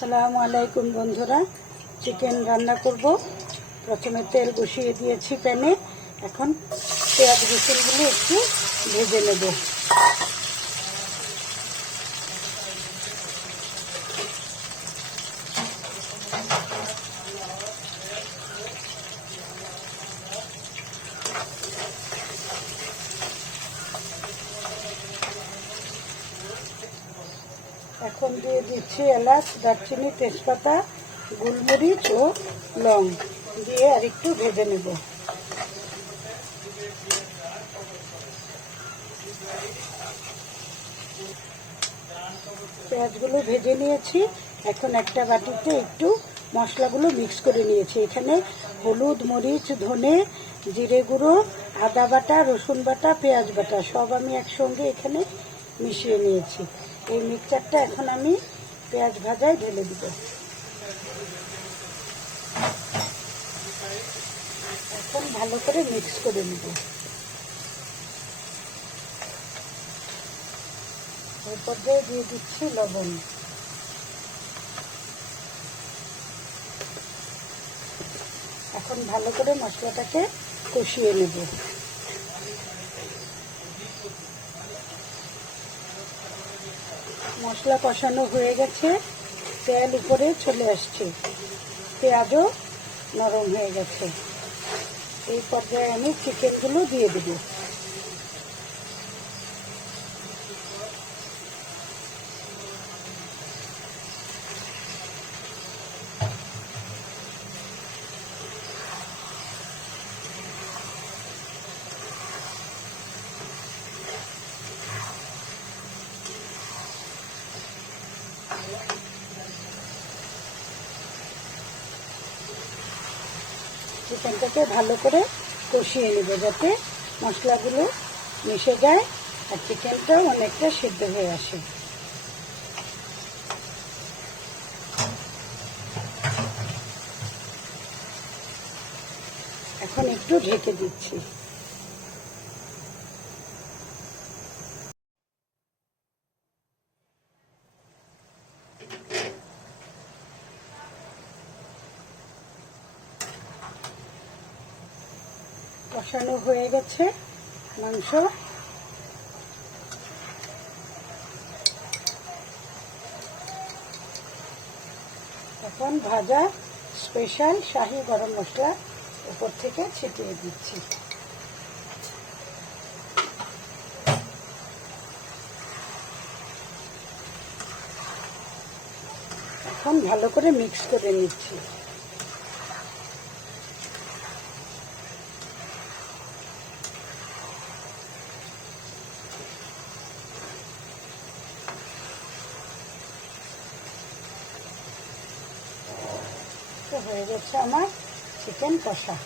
আসসালামু আলাইকুম বন্ধুরা, চিকেন রান্না করব। প্রথমে তেল বসিয়ে দিয়েছি প্যানে। এখন পেঁয়াজ রসুনগুলো একটু ভেজে নেব। এখন দিয়ে দিচ্ছি এলাচ, দারচিনি, তেজপাতা, গোলমরিচ ও লং দিয়ে আর একটু ভেজে নেব। পেঁয়াজগুলো ভেজে নিয়েছি। এখন একটা বাটিতে একটু মশলাগুলো মিক্স করে নিয়েছি। এখানে হলুদ, মরিচ, ধনে, জিরে গুঁড়ো, আদা বাটা, রসুন বাটা, পেঁয়াজ বাটা সব আমি একসঙ্গে এখানে মিশিয়ে নিয়েছি। এই মিক্সচারটা এখন আমি পেঁয়াজ ভাজায় ঢেলে দিব। এখন ভালো করে মিক্স করে নেব। এই পর্যায়ে দিয়ে দিচ্ছি লবণ। এখন ভালো করে মশলাটাকে কষিয়ে নেব। মশলা কষানো হয়ে গেছে, তেল উপরে চলে আসছে, পেঁয়াজও নরম হয়ে গেছে। এই পর্যায়ে আমি চিকেনগুলো দিয়ে দেব। চিকেনটাকে ভালো করে কষিয়ে নেব যাতে মশলাগুলো মিশে যায় আর চিকেনটাও অনেকটা সিদ্ধ হয়ে আসে। এখন একটু ঢেকে দিচ্ছি। কষানো হয়ে গেছে মাংস। এখন ভাজা স্পেশাল শাহি গরম মশলা উপর থেকে ছিটিয়ে দিচ্ছি। এখন ভালো করে মিক্স করে নিচ্ছি। হয়ে গেছে আমার চিকেন কষা।